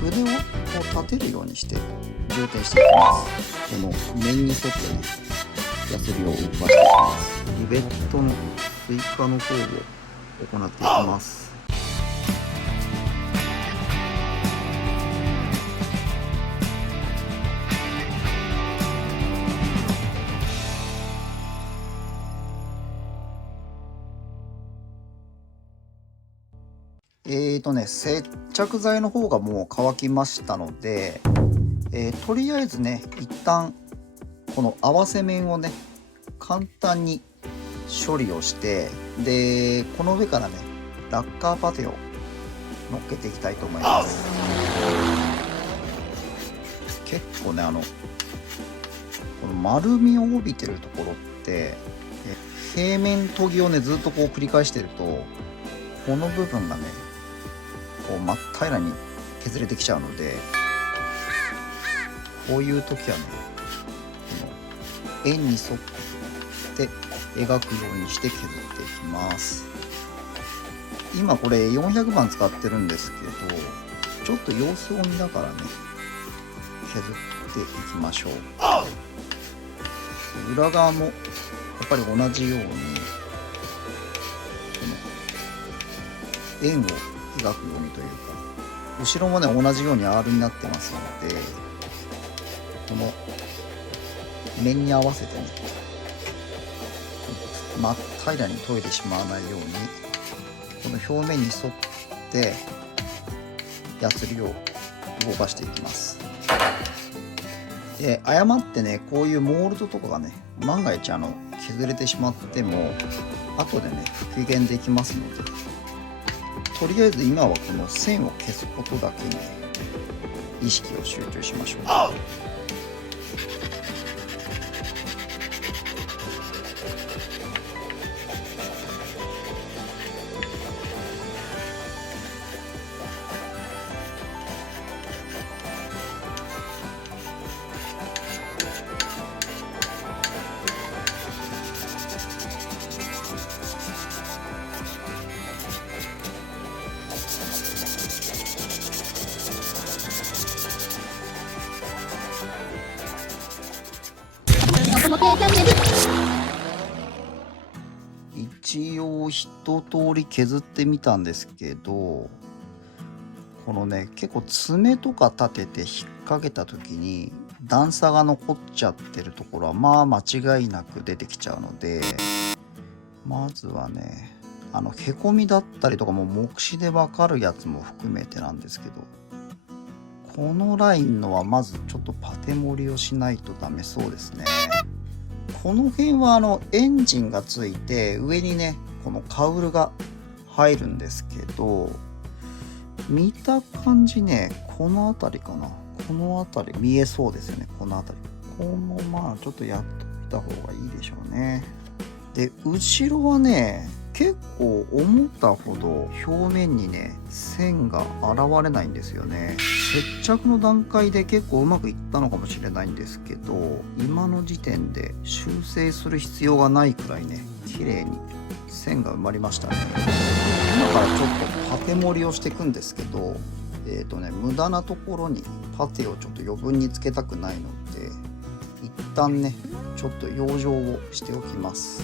筆をこう立てるようにして充填していきます。この面に沿ってね、ヤスリを動かしていきます。リベットの追加の工具を行っていきます。接着剤の方がもう乾きましたので、とりあえずね、一旦この合わせ面をね、簡単に処理をして、でこの上からね、ラッカーパテを乗っけていきたいと思います。結構ね、この丸みを帯びてるところって、平面研ぎをねずっとこう繰り返してると、この部分がねこう真っ平らに削れてきちゃうので、こういう時はね、この円に沿って描くようにして削っていきます。今これ400番使ってるんですけど、ちょっと様子を見ながらね削っていきましょう。裏側もやっぱり同じようにこの円を描くようにというか、後ろもね同じように R になってますので、この面に合わせてね真っ平らに研いでしまわないように、この表面に沿ってヤスリを動かしていきます。で誤ってね、こういうモールドとかがね万が一削れてしまっても後でね復元できますので、とりあえず今はこの線を消すことだけに意識を集中しましょう。一応一通り削ってみたんですけど、このね結構爪とか立てて引っ掛けた時に段差が残っちゃってるところはまあ間違いなく出てきちゃうので、まずはねへこみだったりとかも目視で分かるやつも含めてなんですけど、このラインのはまずちょっとパテ盛りをしないとダメそうですね。この辺はエンジンがついて上にねこのカウルが入るんですけど、見た感じねこの辺りかな、この辺り見えそうですよね。この辺りまあちょっとやっといた方がいいでしょうね。で後ろはね結構思ったほど表面にね線が現れないんですよね。接着の段階で結構うまくいったのかもしれないんですけど、今の時点で修正する必要がないくらいね綺麗に線が埋まりましたね。今からちょっとパテ盛りをしていくんですけど、無駄なところにパテをちょっと余分につけたくないので、一旦ねちょっと養生をしておきます。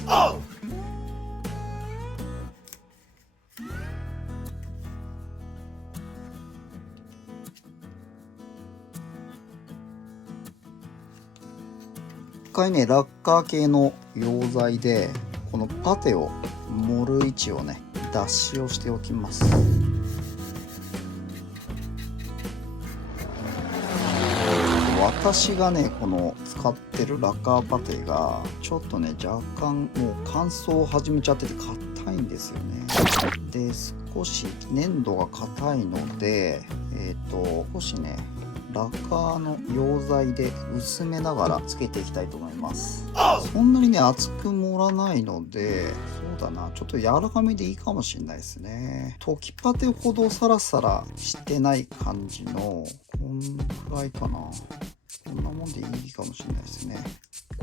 一回ねラッカー系の溶剤でこのパテを盛る位置をね脱脂をしておきます。私がねこの使ってるラッカーパテがちょっとね若干もう乾燥を始めちゃってて硬いんですよね。で少し粘土が硬いので少しねラッカーの溶剤で薄めながらつけていきたいと思います。そんなにね厚く盛らないので、そうだなちょっと柔らかめでいいかもしれないですね。溶きパテほどサラサラしてない感じのこんくらいかな、こんなもんでいいかもしれないですね。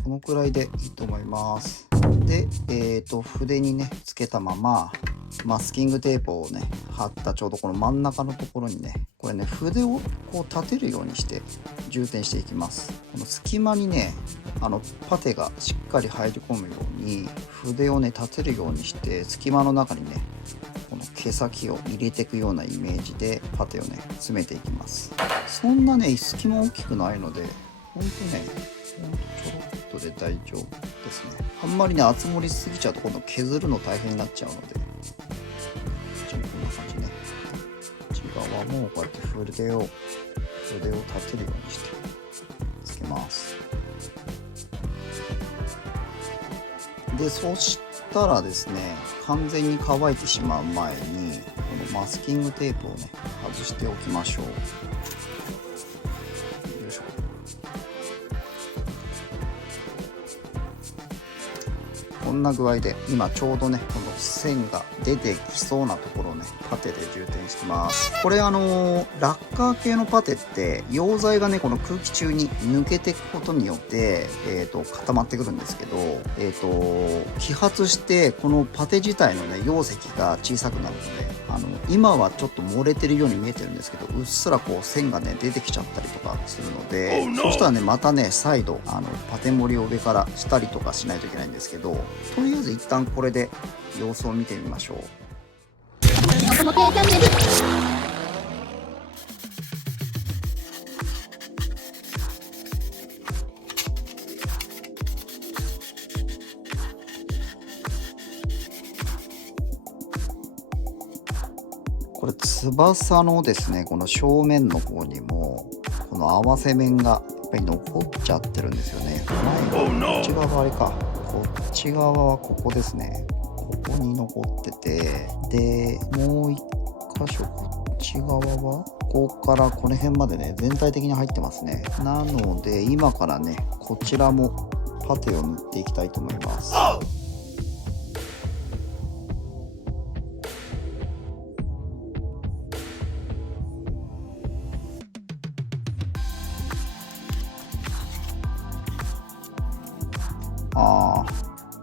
このくらいでいいと思います。で筆にねつけたままマスキングテープをね貼ったちょうどこの真ん中のところにね、これね筆をこう立てるようにして充填していきます。この隙間にねパテがしっかり入り込むように筆をね立てるようにして、隙間の中にねこの毛先を入れていくようなイメージでパテをね詰めていきます。そんなね隙間大きくないので、ほんとねちょろっとで大丈夫ですね。あんまりね厚盛りしすぎちゃうと今度削るの大変になっちゃうので、こんな感じね。内側もこうやって筆を立てるようにしてつけます。でそしたらですね、完全に乾いてしまう前にこのマスキングテープをね外しておきましょう。よいしょ。こんな具合で今ちょうどねこの線が出てきそうなところをねパテで充填してます。これラッカー系のパテって溶剤がねこの空気中に抜けていくことによって固まってくるんですけど、揮発してこのパテ自体のね溶石が小さくなるので、今はちょっと漏れてるように見えてるんですけど、うっすらこう線がね出てきちゃったりとかするので、そしたらねまたね再度パテ盛りを上からしたりとかしないといけないんですけど、とりあえず一旦これで様子を見てみましょう。これ翼のですねこの正面の方にもこの合わせ面がやっぱり残っちゃってるんですよね。前のこっち側はあれか、こっち側はここですね、ここに残ってて、でもう一箇所こっち側はここからこの辺までね全体的に入ってますね。なので今からねこちらもパテを塗っていきたいと思います。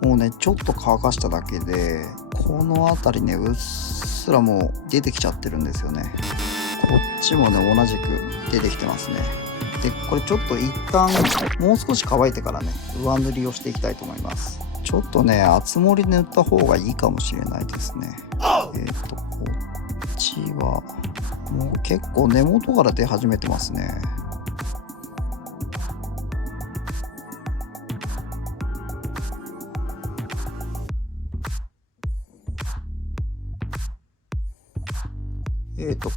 もうねちょっと乾かしただけでこの辺りねうっすらもう出てきちゃってるんですよね。こっちもね同じく出てきてますね。でこれちょっと一旦もう少し乾いてからね上塗りをしていきたいと思います。ちょっとね厚盛り塗った方がいいかもしれないですね。こっちはもう結構根元から出始めてますね。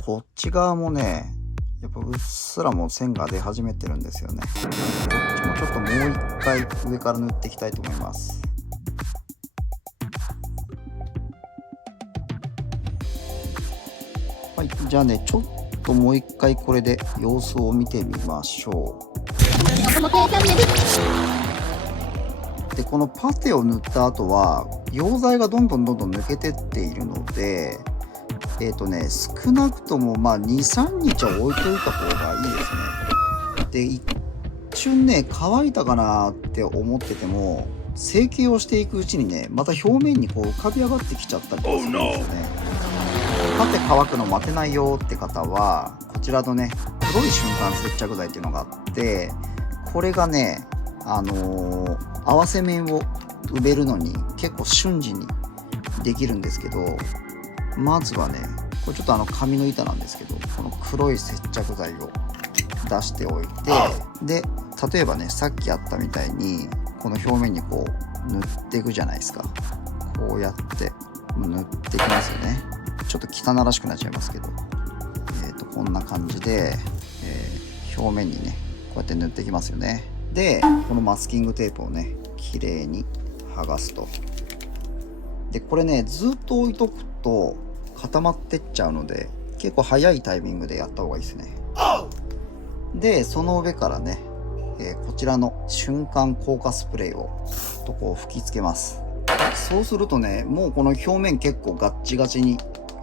こっち側もねやっぱうっすらもう線が出始めてるんですよね。こっちもちょっともう一回上から塗っていきたいと思います。はい、じゃあねちょっともう一回これで様子を見てみましょう。でこのパテを塗った後は溶剤がどんどん抜けてっているので、少なくともまあ 2,3 日は置いといた方がいいですね。で一瞬ね乾いたかなって思ってても成形をしていくうちにねまた表面にこう浮かび上がってきちゃったりとかするんですよね。パテ乾くの待てないよって方はこちらのね黒い瞬間接着剤っていうのがあって、これがね合わせ面を埋めるのに結構瞬時にできるんですけど、まずはねこれちょっと紙の板なんですけどこの黒い接着剤を出しておいて、で例えばねさっきやったみたいにこの表面にこう塗っていくじゃないですか。こうやって塗っていきますよね。ちょっと汚らしくなっちゃいますけど、こんな感じで、表面にねこうやって塗っていきますよね。でこのマスキングテープをね綺麗に剥がすと、でこれねずっと置いとくと固まってっちゃうので結構早いタイミングでやった方がいいですね。でその上からね、こちらの瞬間硬化スプレーをとこう吹きつけます。そうするとねもうこの表面結構ガッチガチに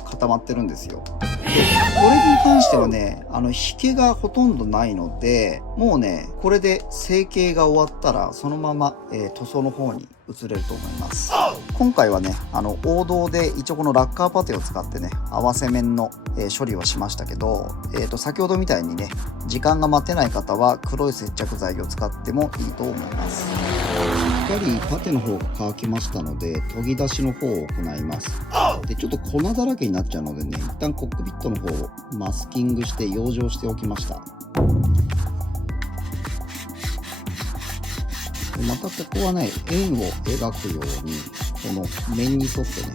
固まってるんですよ。でこれに関してはね引けがほとんどないので、もうねこれで成形が終わったらそのまま、塗装の方に移れると思います。今回はね王道で一応このラッカーパテを使ってね合わせ面の、処理をしましたけど、先ほどみたいにね時間が待てない方は黒い接着剤を使ってもいいと思います。しっかりパテの方が乾きましたので研ぎ出しの方を行います。でちょっと粉だらけになっちゃうのでね、一旦コックピットの方をマスキングして養生しておきました。またここはね円を描くようにこの面に沿ってね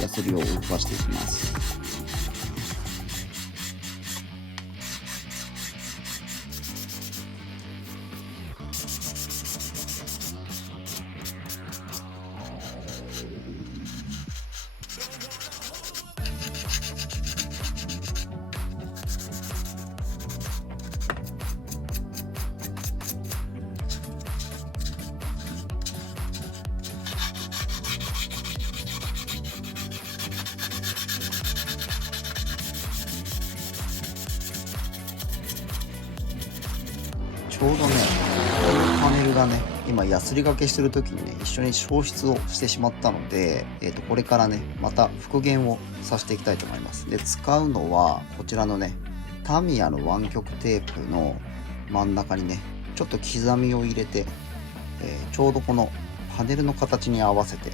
ヤスリを動かしていきます。ちょうどね、このパネルがね、今ヤスリがけしてる時にね、一緒に消失をしてしまったので、これからね、また復元をさせていきたいと思います。で、使うのは、こちらのね、タミヤの湾曲テープの真ん中にね、ちょっと刻みを入れて、ちょうどこのパネルの形に合わせて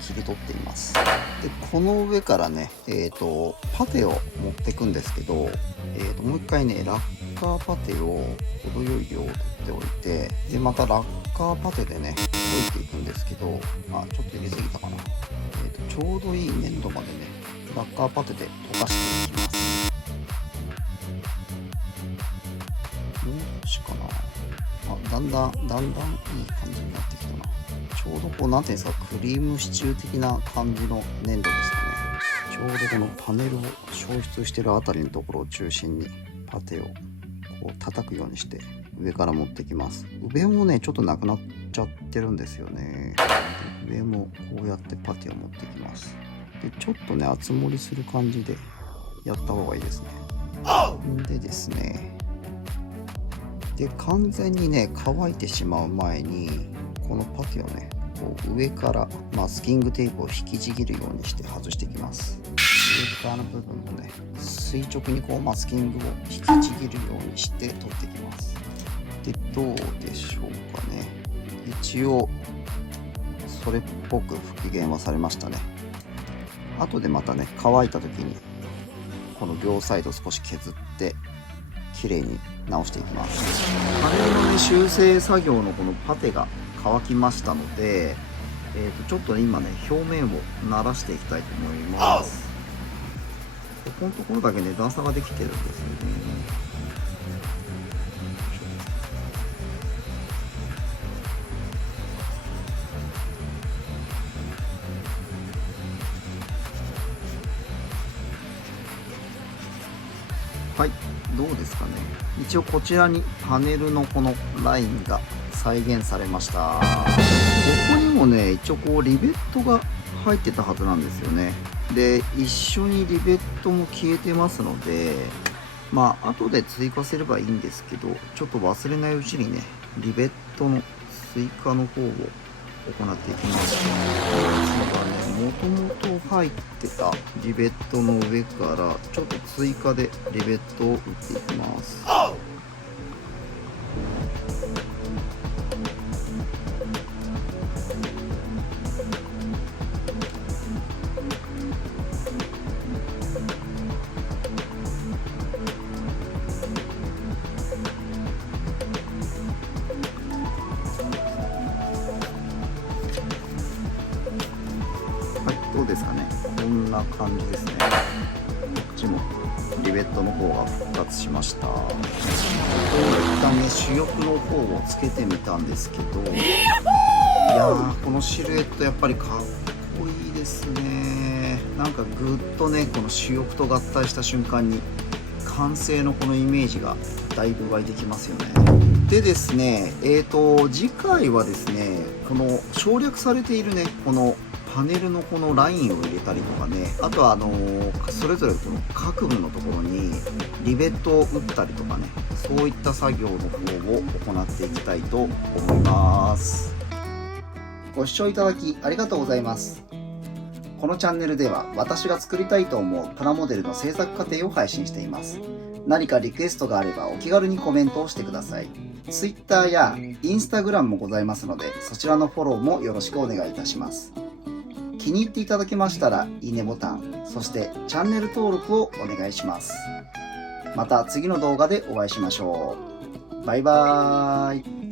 切り取っています。で、この上からね、パテを持っていくんですけど、もう一回ね、ラッカーパテを程よい量を取っておいて、でまたラッカーパテでね溶いていくんですけど、ちょっと入れすぎたかな。ちょうどいい粘度までねラッカーパテで溶かしていきます。もう少しかな。だんだんいい感じになってきたな。ちょうどこうなんていうんですか、クリームシチュー的な感じの粘土ですかね。ちょうどこのパネルを消失してるあたりのところを中心にパテをこう叩くようにして上から持ってきます。上もねちょっとなくなっちゃってるんですよね。上もこうやってパテを持ってきます。でちょっとね厚盛りする感じでやった方がいいですね。でですね、で完全にね乾いてしまう前にこのパテをねこう上からマスキングテープを引きちぎるようにして外していきます。上側の部分もね垂直にこうマスキングを引きちぎるようにして取っていきます。でどうでしょうかね。一応それっぽく復元はされましたね。後でまたね乾いた時にこの両サイド少し削って綺麗に直していきます。パネルのね修正作業のこのパテが乾きましたので、ちょっとね今ね表面を慣らしていきたいと思います。ここのところだけね段差ができてるんですよね。はい、どうですかね。一応こちらにパネルのこのラインが再現されました。ここにもね一応こうリベットが入ってたはずなんですよね。で一緒にリベットも消えてますので、後で追加すればいいんですけど、ちょっと忘れないうちにねリベットの追加の方を行っていきます。もともと入ってたリベットの上からちょっと追加でリベットを打っていきます。どうですかね。こんな感じですね。こっちもリベットの方が復活しました。一旦ね主翼の方をつけてみたんですけど、いやーこのシルエットやっぱりかっこいいですね。なんかぐっとねこの主翼と合体した瞬間に完成のこのイメージがだいぶ湧いてきますよね。でですね、次回はですねこの省略されているねこのパネルのこのラインを入れたりとかね、あとはそれぞれこの各部のところにリベットを打ったりとかね、そういった作業の方を行っていきたいと思います。ご視聴いただきありがとうございます。このチャンネルでは私が作りたいと思うプラモデルの制作過程を配信しています。何かリクエストがあればお気軽にコメントをしてください。Twitter や Instagram もございますので、そちらのフォローもよろしくお願いいたします。気に入っていただけましたらいいねボタン、そしてチャンネル登録をお願いします。また次の動画でお会いしましょう。バイバーイ。